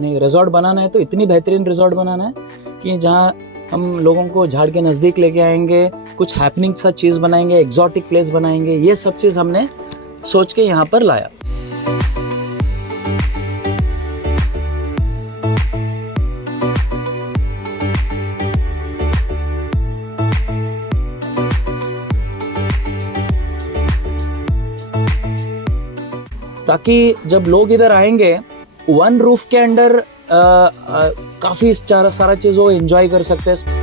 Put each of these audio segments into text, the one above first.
नहीं रिजॉर्ट बनाना है तो इतनी बेहतरीन रिजॉर्ट बनाना है कि जहाँ हम लोगों को झाड़ के नज़दीक लेके आएंगे, कुछ हैपनिंग सा चीज़ बनाएंगे, एग्जॉटिक प्लेस बनाएंगे। ये सब चीज़ हमने सोच के यहाँ पर लाया। ताकि जब लोग इधर आएंगे वन रूफ के अंडर काफ़ी सारा चीज़ वो एंजॉय कर सकते हैं।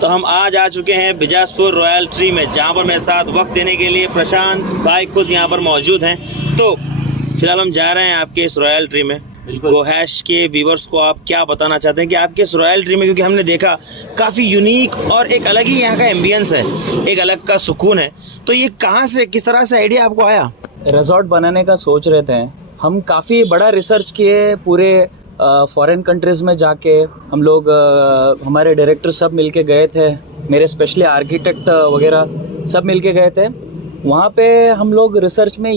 तो हम आज आ चुके हैं बिजासपुर रॉयल ट्री में, जहाँ पर मेरे साथ वक्त देने के लिए प्रशांत भाई खुद यहाँ पर मौजूद हैं। तो फिलहाल हम जा रहे हैं आपके इस रॉयल ट्री में। गोहैश के व्यूवर्स को आप क्या बताना चाहते हैं कि आपके इस रॉयल ट्री में, क्योंकि हमने देखा काफ़ी यूनिक और एक अलग ही यहाँ का एम्बियंस है, एक अलग का सुकून है। तो ये कहाँ से, किस तरह से आइडिया आपको आया? रिजॉर्ट बनाने का सोच रहे थे हम, काफ़ी बड़ा रिसर्च किए, पूरे फॉरेन कंट्रीज़ में जाके हम लोग हमारे डायरेक्टर सब मिलके गए थे, मेरे स्पेशली आर्किटेक्ट वगैरह सब मिलके गए थे। वहाँ पे हम लोग रिसर्च में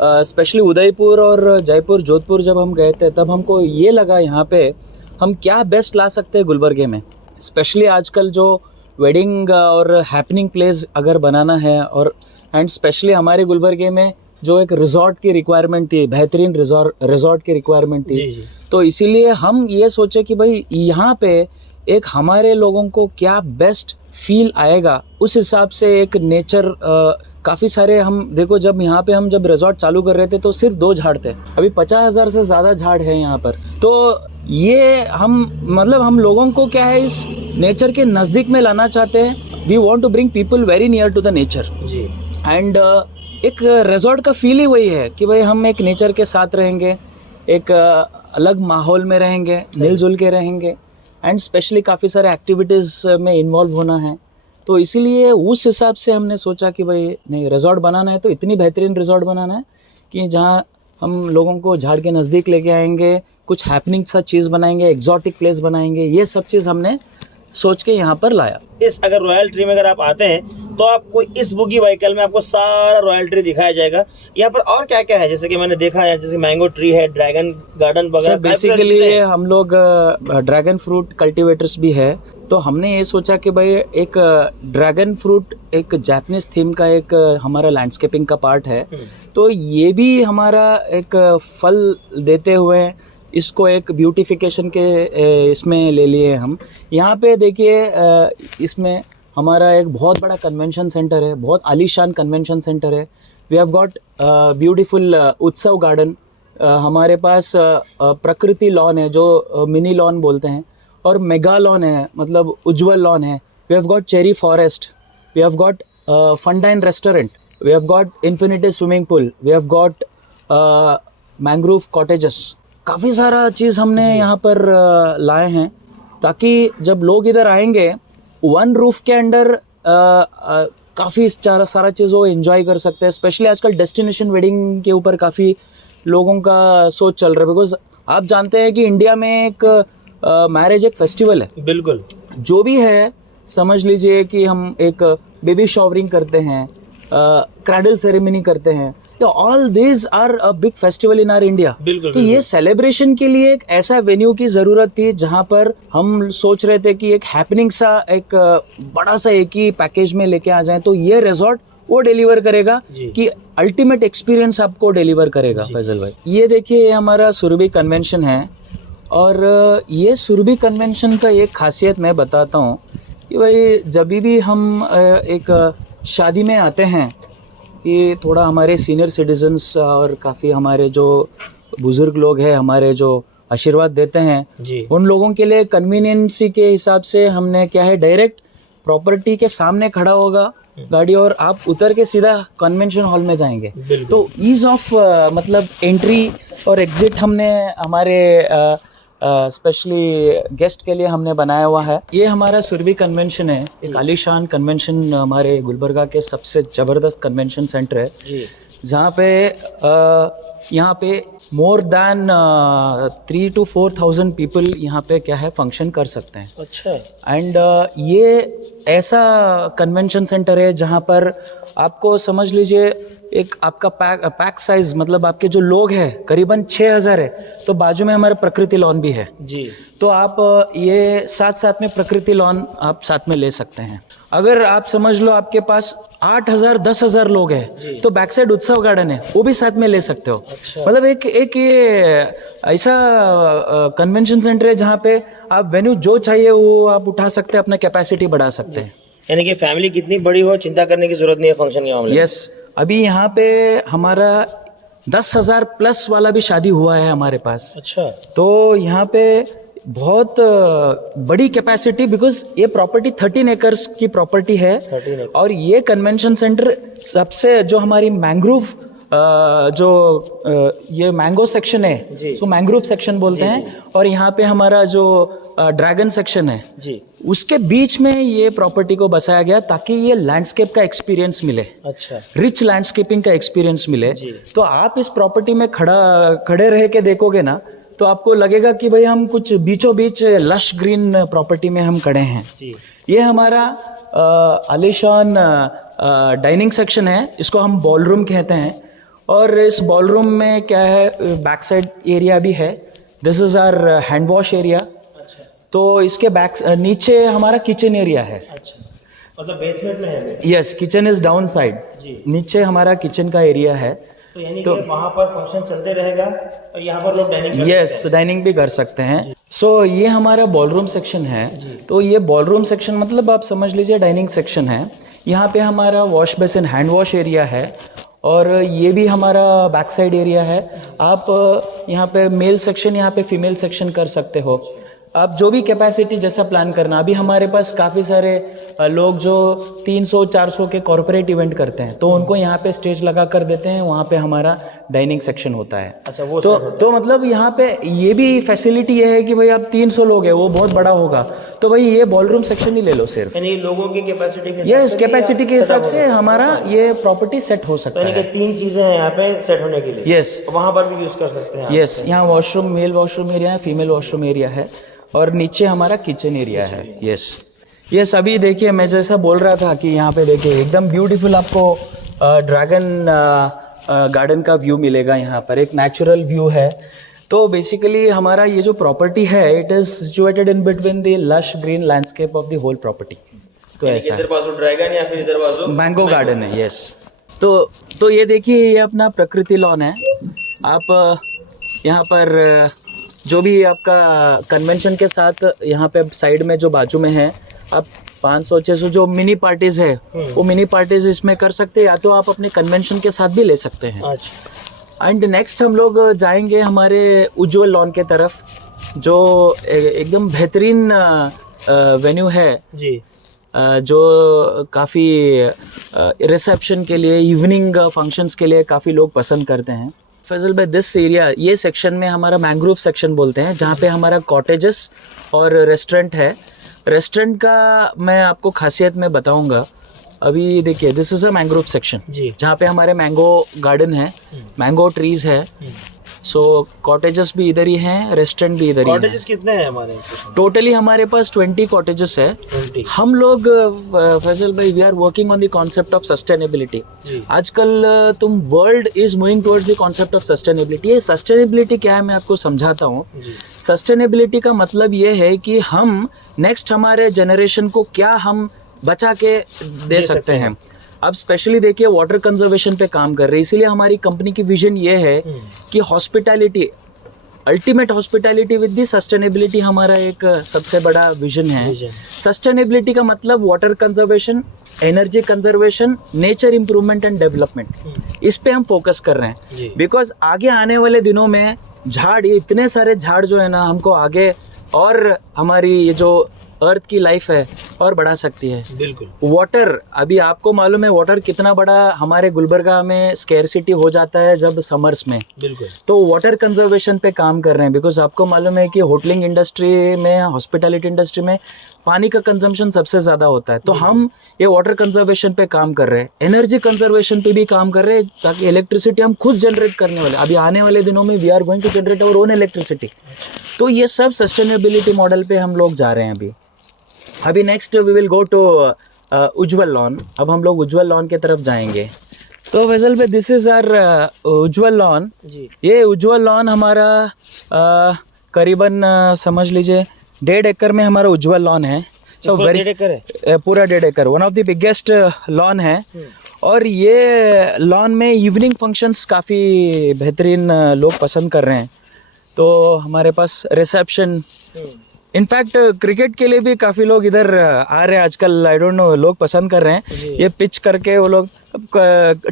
स्पेशली उदयपुर और जयपुर जोधपुर जब हम गए थे, तब हमको ये लगा यहाँ पे हम क्या बेस्ट ला सकते हैं गुलबर्गे में। स्पेशली आजकल जो वेडिंग और हैपनिंग प्लेस अगर बनाना है, और एंड स्पेशली हमारे गुलबर्गे में जो एक रिजॉर्ट की रिक्वायरमेंट थी, बेहतरीन रिजॉर्ट की रिक्वायरमेंट थी। तो इसीलिए हम ये सोचे कि भाई यहाँ पे एक हमारे लोगों को क्या बेस्ट फील आएगा, उस हिसाब से एक नेचर काफ़ी सारे हम देखो, जब यहाँ पे हम जब रिजॉर्ट चालू कर रहे थे तो सिर्फ 2 झाड़ थे, अभी 50,000 से ज़्यादा झाड़ है यहाँ पर। तो ये हम मतलब हम लोगों को क्या है, इस नेचर के नज़दीक में लाना चाहते हैं। We want to bring people very near to the nature जी। एंड एक रिजॉर्ट का फील ही वही है कि भाई हम एक नेचर के साथ रहेंगे, एक अलग माहौल में रहेंगे, मिलजुल के रहेंगे, एंड स्पेशली काफ़ी सारे एक्टिविटीज़ में इन्वॉल्व होना है। तो इसीलिए उस हिसाब से हमने सोचा कि भाई नहीं रिजॉर्ट बनाना है तो इतनी बेहतरीन रिजॉर्ट बनाना है कि जहाँ हम लोगों को झाड़ के नज़दीक लेके आएंगे, कुछ हैपनिंग सा चीज़ बनाएंगे, एग्जॉटिक प्लेस बनाएंगे। ये सब चीज़ हमने सोच के यहाँ पर लाया। इस अगर रॉयल ट्री में अगर आप आते हैं तो आपको इस बुगी व्हीकल में आपको सारा रॉयल ट्री दिखाया जाएगा। यहाँ पर और क्या क्या है, जैसे कि मैंने देखा है, जैसे मैंगो ट्री है, ड्रैगन गार्डन वगैरह। बेसिकली हम लोग ड्रैगन फ्रूट कल्टीवेटर्स भी है। तो हमने ये सोचा कि भाई एक ड्रैगन फ्रूट एक जापानीज थीम का एक हमारा लैंडस्केपिंग का पार्ट है, तो ये भी हमारा एक फल देते हुए इसको एक ब्यूटिफिकेशन के इसमें ले लिए हम। यहाँ पे देखिए इसमें हमारा एक बहुत बड़ा कन्वेंशन सेंटर है, बहुत आलीशान कन्वेंशन सेंटर है। वी हैव गॉट ब्यूटीफुल उत्सव गार्डन हमारे पास प्रकृति लॉन है जो मिनी लॉन बोलते हैं, और मेगा लॉन है मतलब उज्जवल लॉन है. We have got cherry forest, we have got Fontaine restaurant, we have got infinity swimming pool, we have got mangrove cottages. काफ़ी सारा चीज़ हमने यहाँ पर लाए हैं ताकि जब लोग इधर आएंगे वन रूफ के अंडर काफ़ी सारा चीज़ वो एंजॉय कर सकते हैं. स्पेशली आजकल डेस्टिनेशन वेडिंग के ऊपर काफ़ी लोगों का सोच चल रहा है, बिकॉज आप जानते हैं कि इंडिया में एक मैरिज एक फेस्टिवल है. बिल्कुल. जो भी है समझ लीजिए कि हम एक बेबी शॉवरिंग करते हैं, क्रैडल सेरेमनी करते हैं, all this are a big festival in our India. तो ये सेलिब्रेशन के लिए एक ऐसा वेन्यू की ज़रूरत थी जहाँ पर हम सोच रहे थे कि एक हैपनिंग सा एक बड़ा सा एक ही पैकेज में लेके आ जाएं. तो ये रिजॉर्ट वो डिलीवर करेगा कि अल्टीमेट एक्सपीरियंस आपको डिलीवर करेगा. फैजल भाई, ये देखिए ये हमारा सुरभि कन्वेंशन है, और ये सुरभि कन्वेंशन का एक खासियत मैं बताता हूँ कि भाई जब भी हम एक शादी में आते हैं कि थोड़ा हमारे सीनियर सिटीजन्स और काफ़ी हमारे जो बुज़ुर्ग लोग हैं हमारे जो आशीर्वाद देते हैं जी. उन लोगों के लिए कन्वीनियंसी के हिसाब से हमने क्या है डायरेक्ट प्रॉपर्टी के सामने खड़ा होगा गाड़ी और आप उतर के सीधा कन्वेंशन हॉल में जाएंगे. तो ईज़ ऑफ मतलब एंट्री और एग्ज़िट हमने हमारे स्पेशली गेस्ट के लिए हमने बनाया हुआ है. ये हमारा सुरभि कन्वेंशन है, एक आलीशान कन्वेंशन हमारे गुलबर्गा के सबसे ज़बरदस्त कन्वेंशन सेंटर है जहाँ पे यहाँ पे मोर दैन 3,000 to 4,000 पीपल यहाँ पे क्या है फंक्शन कर सकते हैं. अच्छा. एंड ये ऐसा कन्वेंशन सेंटर है जहाँ पर आपको समझ लीजिए एक आपका पैक साइज मतलब आपके जो लोग हैं करीबन 6,000 है. तो बाजू में हमारा प्रकृति लॉन भी है जी. तो आप ये साथ में प्रकृति लॉन आप साथ में ले सकते हैं. अगर आप समझ लो आपके पास 8,000 10,000 लोग हैं तो बैक साइड उत्सव गार्डन है वो भी साथ में ले सकते हो. अच्छा. मतलब एक ये ऐसा कन्वेंशन सेंटर है जहाँ पे आप वेन्यू जो चाहिए वो आप उठा सकते हैं, अपना कैपेसिटी बढ़ा सकते हैं. यानी कि फैमिली कितनी बड़ी हो चिंता करने की जरूरत नहीं है फंक्शन के मामले में. यस, अभी यहाँ पे हमारा 10,000 प्लस वाला भी शादी हुआ है हमारे पास. अच्छा. तो यहाँ पे बहुत बड़ी कैपेसिटी, बिकॉज ये प्रॉपर्टी 13 एकर्स की प्रॉपर्टी है 13 एकड़. और ये कन्वेंशन सेंटर सबसे जो हमारी मैंग्रोव ये मैंगो सेक्शन है तो मैंग्रोव सेक्शन बोलते हैं. और यहाँ पे हमारा जो ड्रैगन सेक्शन है जी उसके बीच में ये प्रॉपर्टी को बसाया गया ताकि ये लैंडस्केप का एक्सपीरियंस मिले. अच्छा. रिच लैंडस्केपिंग का एक्सपीरियंस मिले. जी. तो आप इस प्रॉपर्टी में खड़े रह के देखोगे ना तो आपको लगेगा कि भाई हम कुछ बीचों बीच लश ग्रीन प्रॉपर्टी में हम खड़े हैं. जी. ये हमारा आलीशान डाइनिंग सेक्शन है, इसको हम बॉलरूम कहते हैं. और इस बॉलरूम में क्या है बैक साइड एरिया भी है. This is our hand wash area. अच्छा. तो इसके नीचे हमारा किचन एरिया है. अच्छा, मतलब बेसमेंट में है. Yes, kitchen is down side. नीचे हमारा किचन का एरिया है. तो यानी कि वहाँ पर फंक्शन चलते रहेगा और यहाँ पर लोग डाइनिंग यस डाइनिंग भी कर सकते हैं. सो ये हमारा बॉलरूम सेक्शन है. तो ये बॉलरूम सेक्शन मतलब आप समझ लीजिए डाइनिंग सेक्शन है. यहाँ पे हमारा wash basin hand wash area है और ये भी हमारा बैक साइड एरिया है. आप यहाँ पे मेल सेक्शन यहाँ पे फीमेल सेक्शन कर सकते हो. आप जो भी कैपेसिटी जैसा प्लान करना. अभी हमारे पास काफ़ी सारे लोग जो 300-400 के कॉर्पोरेट इवेंट करते हैं तो उनको यहाँ पे स्टेज लगा कर देते हैं, वहाँ पे हमारा डाइनिंग सेक्शन होता है. अच्छा, वो तो मतलब यहाँ पे ये भी फैसिलिटी ये है कि भाई आप 300 लोग हैं वो बहुत बड़ा होगा तो भाई ये बॉलरूम सेक्शन ही ले लो सिर्फ. यानी लोगों की कैपेसिटी के यस, कैपेसिटी के हिसाब से हमारा ये प्रॉपर्टी सेट हो सकता है. 3 चीजें हैं यहाँ पे सेट होने के लिए. यस, वहाँ पर भी यूज कर सकते हैं. यस, यहाँ वॉशरूम मेल वॉशरूम एरिया है, फीमेल वॉशरूम एरिया है और नीचे हमारा किचन एरिया है. यस, अभी देखिए मैं जैसा बोल रहा था कि यहाँ पे देखिए एकदम ब्यूटीफुल आपको ड्रैगन गार्डन का व्यू मिलेगा. यहाँ पर एक नेचुरल व्यू है. तो बेसिकली हमारा ये जो प्रॉपर्टी है it is situated in between the lush green landscape of the whole property. तो ऐसा इधर बाजू ड्रैगन या फिर इधर बाजू मैंगो गार्डन है. यस, तो ये देखिए ये अपना प्रकृति लॉन है. आप यहाँ पर जो भी आपका कन्वेंशन के साथ यहाँ पे साइड में जो बाजू में है आप 500-600 जो मिनी पार्टीज है वो मिनी पार्टीज इसमें कर सकते हैं या तो आप अपने कन्वेंशन के साथ भी ले सकते हैं. अच्छा. एंड नेक्स्ट हम लोग जाएंगे हमारे उज्जवल लॉन के तरफ, जो एकदम बेहतरीन वेन्यू है जी। जो काफ़ी रिसेप्शन के लिए, इवनिंग फंक्शंस के लिए काफ़ी लोग पसंद करते हैं। फैजल भाई, दिस एरिया, ये सेक्शन में हमारा मैंग्रोव सेक्शन बोलते हैं, जहाँ पे हमारा कॉटेजेस और रेस्टोरेंट है। रेस्टोरेंट का मैं आपको खासियत में बताऊंगा। अभी देखिए, this is a mangrove section, जी। जहाँ पे हमारे मैंगो गार्डन है, मैंगो ट्रीज है। सो कॉटेजेस भी इधर ही हैं, रेस्टोरेंट भी इधर ही है। कॉटेजेस कितने हैं हमारे? टोटली हमारे पास 20 कॉटेजेस है। 20। हम लोग फैजल भाई, we are working on the concept of sustainability. आजकल तुम world is moving towards the concept of sustainability. ये सस्टेनेबिलिटी क्या है मैं आपको समझाता हूँ। सस्टेनेबिलिटी का मतलब ये है कि हम नेक्स्ट हमारे जनरेशन को क्या हम बचा के दे सकते हैं। अब स्पेशली देखिए, वाटर कंजर्वेशन पे काम कर रहे हैं, इसीलिए हमारी कंपनी की विजन ये है कि hospitality, ultimate hospitality with the sustainability हमारा एक सबसे बड़ा विजन है। सस्टेनेबिलिटी का मतलब water conservation, energy conservation, nature improvement and development, इस पे हम फोकस कर रहे हैं। बिकॉज आगे आने वाले दिनों में झाड़, ये इतने सारे झाड़ जो है ना, हमको आगे और हमारी ये जो अर्थ की लाइफ है और बढ़ा सकती है। बिल्कुल। वाटर, अभी आपको मालूम है वाटर कितना बड़ा हमारे गुलबर्गा में स्केर्सिटी हो जाता है जब समर्स में। बिल्कुल। तो वाटर कंजर्वेशन पे काम कर रहे हैं, बिकॉज आपको मालूम है कि होटलिंग इंडस्ट्री में, हॉस्पिटैलिटी इंडस्ट्री में पानी का कंजम्पशन सबसे ज़्यादा होता है। तो हम ये वाटर कंजर्वेशन पे काम कर रहे हैं, एनर्जी कंजर्वेशन पे भी काम कर रहे हैं, ताकि इलेक्ट्रिसिटी हम खुद जनरेट करने वाले, अभी आने वाले दिनों में we are going to generate our own electricity. तो ये सब सस्टेनेबिलिटी मॉडल पे हम लोग जा रहे हैं। अभी next we will go to Ujjwal lawn. अब हम लोग उज्जवल लॉन के तरफ जाएंगे। तो फैजल भाई, this is our Ujjwal lawn. ये उज्जवल लॉन हमारा करीबन समझ लीजिए 1.5 एकड़ में हमारा उज्जवल लॉन है। सो वेरी पूरा 1.5 एकड़, one of the biggest lawn है। और ये लॉन में इवनिंग फंक्शंस काफ़ी बेहतरीन लोग पसंद कर रहे हैं। तो हमारे पास रिसेप्शन, इनफैक्ट क्रिकेट के लिए भी काफ़ी लोग इधर आ रहे हैं आजकल, आई डोंट नो, लोग पसंद कर रहे हैं ये पिच करके। वो लोग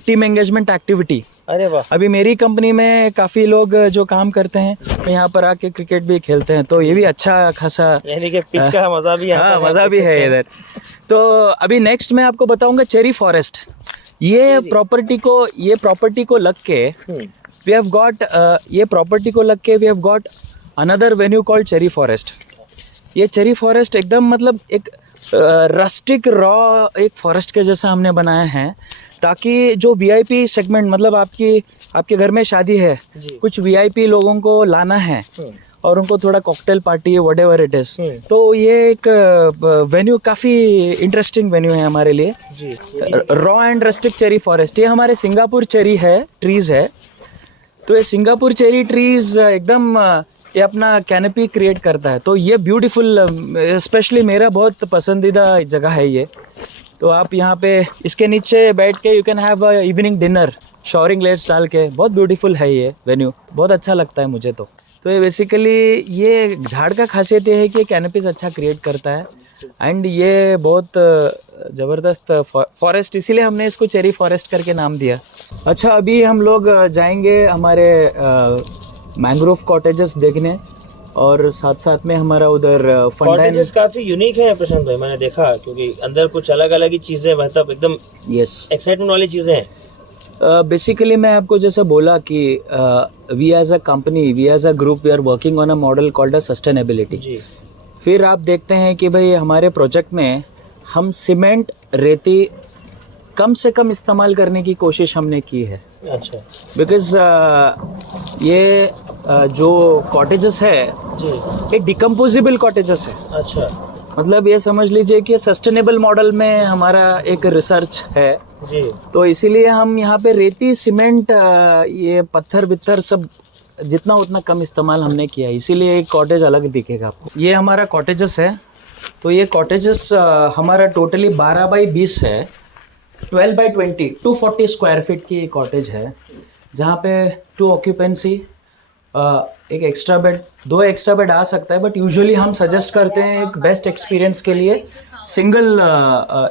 टीम एंगेजमेंट एक्टिविटी, अरे वाह, अभी मेरी कंपनी में काफ़ी लोग जो काम करते हैं यहाँ पर आके क्रिकेट भी खेलते हैं। तो ये भी अच्छा खासा, यानी कि पिच का मज़ा भी, हाँ मज़ा भी है इधर। तो अभी नेक्स्ट मैं आपको बताऊँगा चेरी फॉरेस्ट। ये प्रॉपर्टी को लग के वी हैव गॉट, ये प्रॉपर्टी को लग के we have got another venue called cherry forest. ये चेरी फॉरेस्ट एकदम मतलब एक रस्टिक रॉ एक फॉरेस्ट के जैसा हमने बनाया है, ताकि जो वीआईपी सेगमेंट, मतलब आपके घर में शादी है, कुछ वीआईपी लोगों को लाना है और उनको थोड़ा cocktail party, whatever it is, तो ये एक वेन्यू काफ़ी इंटरेस्टिंग वेन्यू है हमारे लिए। Raw and rustic cherry forest, ये हमारे सिंगापुर चेरी है, ट्रीज़ है। तो ये सिंगापुर चेरी ट्रीज़ एकदम ये अपना कैनपी क्रिएट करता है। तो ये ब्यूटीफुल, स्पेशली मेरा बहुत पसंदीदा जगह है ये। तो आप यहाँ पे इसके नीचे बैठ के you can have evening dinner, showering let's डाल के, बहुत ब्यूटीफुल है ये वेन्यू, बहुत अच्छा लगता है मुझे। तो ये बेसिकली ये झाड़ का खासियत ये है कि कैनपीज अच्छा क्रिएट करता है एंड ये बहुत ज़बरदस्त फॉरेस्ट, इसीलिए हमने इसको चेरी फॉरेस्ट करके नाम दिया। अच्छा, अभी हम लोग जाएंगे हमारे मैंग्रोव कॉटेजेस देखने, और साथ साथ में हमारा उधर कॉटेजेस काफी यूनिक है प्रशांत भाई, मैंने देखा, क्योंकि अंदर कुछ अलग अलग ही चीजें, मतलब एकदम एक्साइटमेंट वाली चीजें हैं। बेसिकली मैं आपको जैसा बोला कि we as a company, we as a group, we are working on a model called a sustainability. फिर आप देखते हैं कि भाई हमारे प्रोजेक्ट में हम सीमेंट, रेती कम से कम इस्तेमाल करने की कोशिश हमने की है। अच्छा। बिकॉज ये जो कॉटेजेस है ये डिकम्पोजिबल कॉटेजेस है। अच्छा। मतलब ये समझ लीजिए कि सस्टेनेबल मॉडल में हमारा एक रिसर्च है जी। तो इसीलिए हम यहाँ पे रेती, सीमेंट, ये पत्थर बित्थर सब जितना उतना कम इस्तेमाल हमने किया, इसीलिए एक कॉटेज अलग दिखेगा आपको। ये हमारा कॉटेजेस है। तो ये कॉटेजेस हमारा टोटली 12 बाई 20 है, 12 बाई 20, 240 स्क्वायर फीट की कॉटेज है, जहाँ पे 2 ऑक्यूपेंसी, एक एक्स्ट्रा बेड, 2 एक्स्ट्रा बेड आ सकता है, बट यूजुअली हम सजेस्ट करते हैं एक बेस्ट एक्सपीरियंस के लिए सिंगल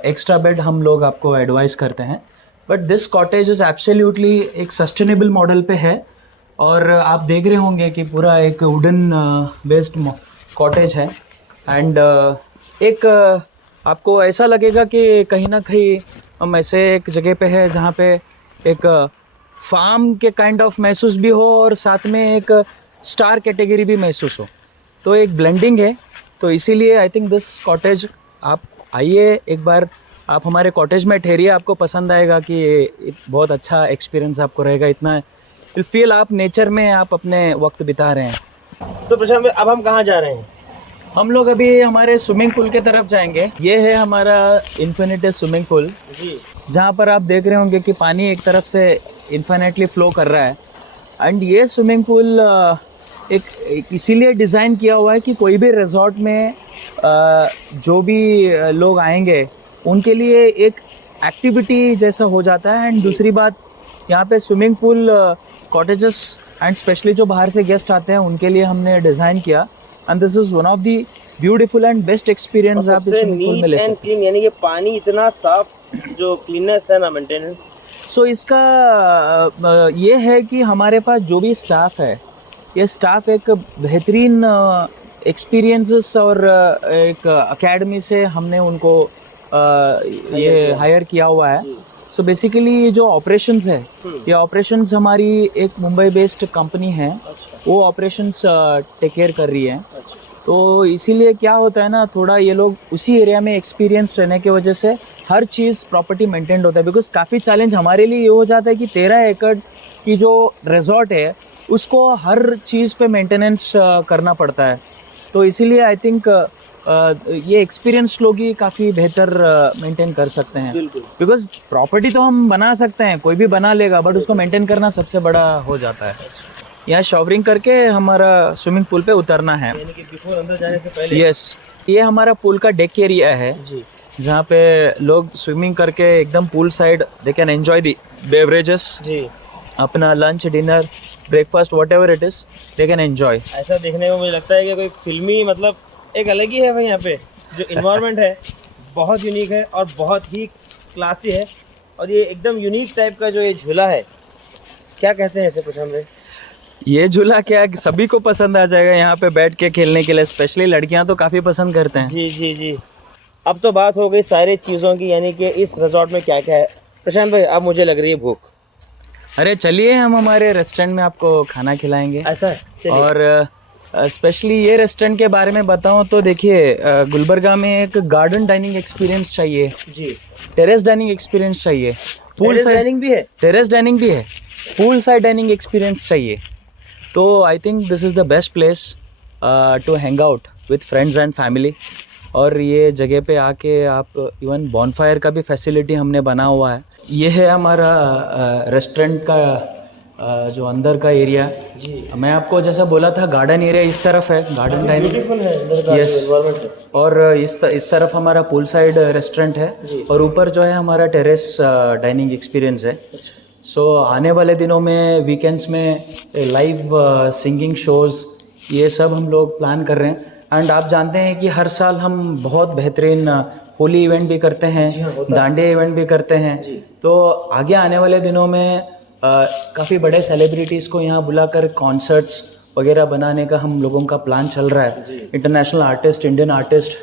एक्स्ट्रा बेड हम लोग आपको एडवाइस करते हैं। But this cottage is absolutely एक सस्टेनेबल मॉडल पे है। और आप देख रहे होंगे कि पूरा एक वुडन बेस्ड कॉटेज है। एंड एक आपको ऐसा लगेगा कि कहीं ना कहीं हम ऐसे एक जगह पे है जहाँ पे एक फार्म के काइंड ऑफ महसूस भी हो और साथ में एक स्टार कैटेगरी भी महसूस हो। तो एक ब्लेंडिंग है। तो इसीलिए आई थिंक दिस कॉटेज, आप आइए एक बार, आप हमारे कॉटेज में ठहरिए, आपको पसंद आएगा कि ये बहुत अच्छा एक्सपीरियंस आपको रहेगा। इतना फील आप नेचर में आप अपने वक्त बिता रहे हैं। तो प्रशांत भाई, अब हम कहाँ जा रहे हैं? हम लोग अभी हमारे स्विमिंग पूल के तरफ जाएंगे। ये है हमारा इन्फिनिटी स्विमिंग पूल, जी, जहाँ पर आप देख रहे होंगे कि पानी एक तरफ से इन्फिनेटली फ्लो कर रहा है। एंड ये स्विमिंग पूल एक इसीलिए डिज़ाइन किया हुआ है कि कोई भी रिजॉर्ट में जो भी लोग आएंगे उनके लिए एक एक्टिविटी जैसा हो जाता है। एंड दूसरी बात, यहाँ पे swimming pool cottages and specially जो बाहर से गेस्ट आते हैं उनके लिए हमने डिज़ाइन किया। And this is one of the beautiful and best experience आप इस स्विमिंग पूल में ले सकते हैं। क्लीन, यानी कि पानी इतना साफ, जो क्लीननेस है ना, मेंटेनेंस। सो इसका ये है कि हमारे पास जो भी स्टाफ है, ये स्टाफ एक बेहतरीन एक्सपीरियंसेस और एक एकेडमी से हमने उनको ये हायर किया हुआ है। सो बेसिकली ये जो ऑपरेशंस है, ये ऑपरेशंस हमारी एक मुंबई बेस्ड कंपनी है, वो ऑपरेशंस टेक केयर कर रही है। तो इसीलिए क्या होता है ना, थोड़ा ये लोग उसी एरिया में एक्सपीरियंस रहने की वजह से हर चीज़ प्रॉपर्टी मेंटेन होता है। बिकॉज काफ़ी चैलेंज हमारे लिए ये हो जाता है कि 13 एकड़ की जो रिजॉर्ट है उसको हर चीज़ पे मेंटेनेंस करना पड़ता है। तो इसीलिए आई थिंक ये एक्सपीरियंस लोग ही काफ़ी बेहतर मेंटेन कर सकते हैं। बिकॉज प्रॉपर्टी तो हम बना सकते हैं, कोई भी बना लेगा, बट उसको मेंटेन करना सबसे बड़ा हो जाता है। यहाँ शॉवरिंग करके हमारा स्विमिंग पूल पे उतरना है। यानी कि बिफोर अंदर जाने से पहले। यस, ये हमारा पूल का डेक एरिया है जी, जहाँ पे लोग स्विमिंग करके एकदम pool side they can enjoy the beverages, जी। अपना lunch, dinner, breakfast, whatever it is, they can enjoy. ऐसा देखने को मुझे लगता है कि कोई फिल्मी, मतलब एक अलग ही है भाई। यहाँ पे जो इन्वायरमेंट है बहुत यूनिक है और बहुत ही क्लासी है। और ये एकदम यूनिक टाइप का जो ये झूला है, क्या कहते हैं इसे प्रशांत भाई? ये झूला क्या सभी को पसंद आ जाएगा यहाँ पे बैठ के खेलने के लिए, स्पेशली लड़कियाँ तो काफ़ी पसंद करते हैं। जी जी जी। अब तो बात हो गई सारी चीज़ों की, यानी कि इस रिजॉर्ट में क्या क्या है। प्रशांत भाई, अब मुझे लग रही है भूख। अरे चलिए, हम हमारे रेस्टोरेंट में आपको खाना खिलाएंगे। ऐसा है, चलिए। और स्पेशली ये रेस्टोरेंट के बारे में बताऊँ तो देखिए, गुलबर्गा में एक गार्डन डाइनिंग एक्सपीरियंस चाहिए जी, टेरेस डाइनिंग एक्सपीरियंस चाहिए, पूल साइड डाइनिंग भी है, टेरेस डाइनिंग भी है, पूल साइड डाइनिंग एक्सपीरियंस चाहिए। तो I think this is the best place to hang out with friends and family. और ये जगह पे आके आप इवन बॉनफायर का भी फैसिलिटी हमने बना हुआ है। ये है हमारा रेस्टोरेंट का जो अंदर का एरिया जी। मैं आपको जैसा बोला था, गार्डन एरिया इस तरफ है, गार्डन डाइनिंग ब्यूटीफुल है अंदर का एनवायरनमेंट है। और इस तरफ हमारा पूल साइड रेस्टोरेंट है और ऊपर जो है हमारा टेरेस डाइनिंग एक्सपीरियंस है। सो आने वाले दिनों में वीकेंड्स में लाइव सिंगिंग शोज़ ये सब हम लोग प्लान कर रहे हैं। एंड आप जानते हैं कि हर साल हम बहुत बेहतरीन होली इवेंट भी करते हैं, डांडिया इवेंट भी करते हैं। तो आगे आने वाले दिनों में काफ़ी बड़े सेलिब्रिटीज़ को यहाँ बुलाकर कॉन्सर्ट्स वगैरह बनाने का हम लोगों का प्लान चल रहा है। इंटरनेशनल आर्टिस्ट, इंडियन आर्टिस्ट,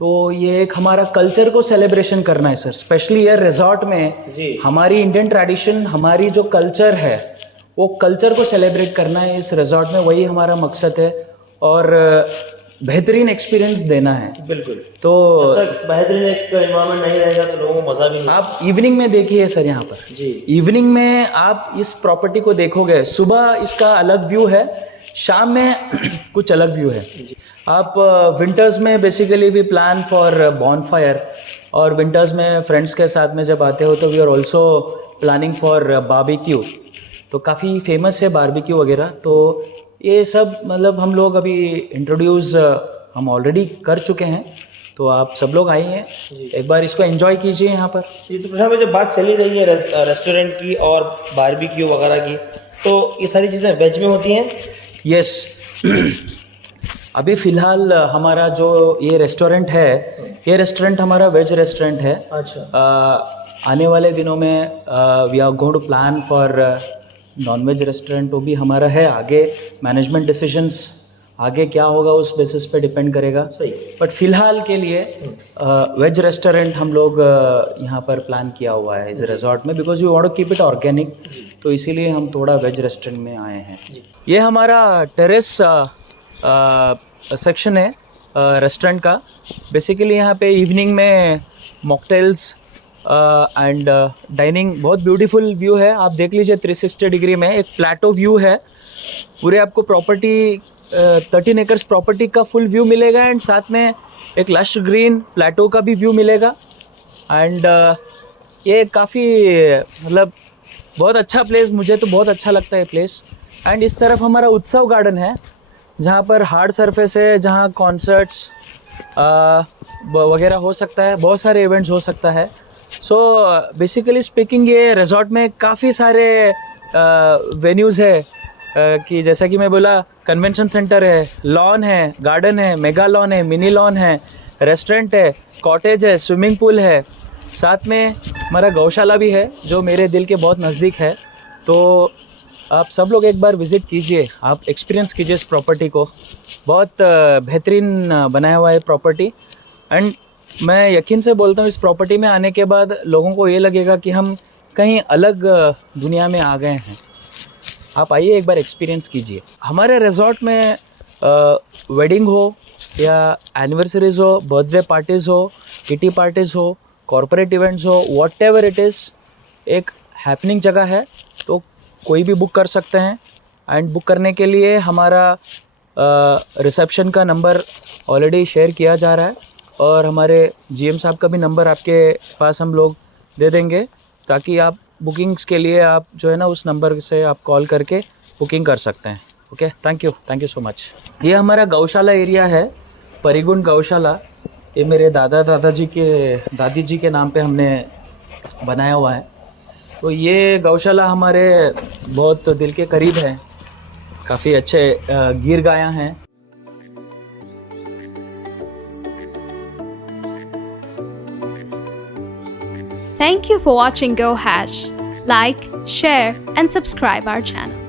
तो ये एक हमारा कल्चर को सेलिब्रेशन करना है सर। स्पेशली ये रिजॉर्ट में हमारी इंडियन ट्रेडिशन, हमारी जो कल्चर है वो कल्चर को सेलिब्रेट करना है इस रिजॉर्ट में, वही हमारा मकसद है। और बेहतरीन एक्सपीरियंस देना है। बिल्कुल। तो बेहतरीन एक एनवायरनमेंट नहीं रहेगा तो लोगों को मज़ा भी नहीं। आप इवनिंग में देखिए सर, यहाँ पर जी इवनिंग में आप इस प्रॉपर्टी को देखोगे, सुबह इसका अलग व्यू है, शाम में कुछ अलग व्यू है। आप विंटर्स में basically we plan for bonfire, और विंटर्स में फ्रेंड्स के साथ में जब आते हो तो we are also planning for barbecue. तो काफ़ी फेमस है बारबेक्यू वगैरह। तो ये सब मतलब हम लोग अभी इंट्रोड्यूस हम ऑलरेडी कर चुके हैं। तो आप सब लोग आइए, एक बार इसको एंजॉय कीजिए यहाँ पर। जी, तो प्रशांत भाई, जब बात चली रही है रेस्टोरेंट की और बारबेक्यू वगैरह की, तो ये सारी चीज़ें वेज में होती हैं? यस अभी फ़िलहाल हमारा जो ये रेस्टोरेंट है, ये रेस्टोरेंट हमारा वेज रेस्टोरेंट है। अच्छा। आने वाले दिनों में we are going to plan for non veg restaurant. वो भी हमारा है, आगे मैनेजमेंट डिसीजंस आगे क्या होगा उस बेसिस पे डिपेंड करेगा। सही। बट फिलहाल के लिए वेज रेस्टोरेंट हम लोग यहाँ पर प्लान किया हुआ है इस रिजॉर्ट में, because we want to keep it organic. तो इसीलिए हम थोड़ा वेज रेस्टोरेंट में आए हैं। ये हमारा टेरेस सेक्शन है रेस्टोरेंट का। बेसिकली यहाँ पे इवनिंग में मॉकटेल्स एंड डाइनिंग, बहुत ब्यूटीफुल व्यू है। आप देख लीजिए 360 डिग्री में एक प्लेटो व्यू है। पूरे आपको प्रॉपर्टी 13 एकर्स प्रॉपर्टी का फुल व्यू मिलेगा एंड साथ में एक लश ग्रीन प्लेटो का भी व्यू मिलेगा। एंड ये काफ़ी मतलब बहुत अच्छा प्लेस, मुझे तो बहुत अच्छा लगता है प्लेस। एंड इस तरफ हमारा उत्सव गार्डन है जहाँ पर हार्ड सरफेस है, जहाँ कॉन्सर्ट्स वगैरह हो सकता है, बहुत सारे इवेंट्स हो सकता है। सो बेसिकली स्पीकिंग ये रिजॉर्ट में काफ़ी सारे वेन्यूज़ है कि जैसा कि मैं बोला, कन्वेंशन सेंटर है, लॉन है, गार्डन है, मेगा लॉन है, मिनी लॉन है, रेस्टोरेंट है, कॉटेज है, स्विमिंग पूल है, साथ में हमारा गौशाला भी है जो मेरे दिल के बहुत नज़दीक है। तो आप सब लोग एक बार विज़िट कीजिए, आप एक्सपीरियंस कीजिए इस प्रॉपर्टी को। बहुत बेहतरीन बनाया हुआ है प्रॉपर्टी। एंड मैं यकीन से बोलता हूँ इस प्रॉपर्टी में आने के बाद लोगों को ये लगेगा कि हम कहीं अलग दुनिया में आ गए हैं। आप आइए एक बार एक्सपीरियंस कीजिए। हमारे रिजॉर्ट में वेडिंग हो या एनिवर्सरीज़ हो, बर्थडे पार्टीज़ हो, किटी पार्टीज़ हो, कॉर्पोरेट इवेंट्स हो, व्हाटएवर इट इज़, एक हैपनिंग जगह है। तो कोई भी बुक कर सकते हैं। एंड बुक करने के लिए हमारा रिसेप्शन का नंबर ऑलरेडी शेयर किया जा रहा है और हमारे जीएम साहब का भी नंबर आपके पास हम लोग दे देंगे, ताकि आप बुकिंग्स के लिए आप जो है ना उस नंबर से आप कॉल करके बुकिंग कर सकते हैं। Okay, thank you so much. ये हमारा गौशाला एरिया है, परिगुण गौशाला। ये मेरे दादी जी के नाम पे हमने बनाया हुआ है। तो ये गौशाला हमारे बहुत दिल के करीब है। काफ़ी अच्छे गिर गायां हैं। Thank you for watching Go Hash. Like, share, and subscribe our channel.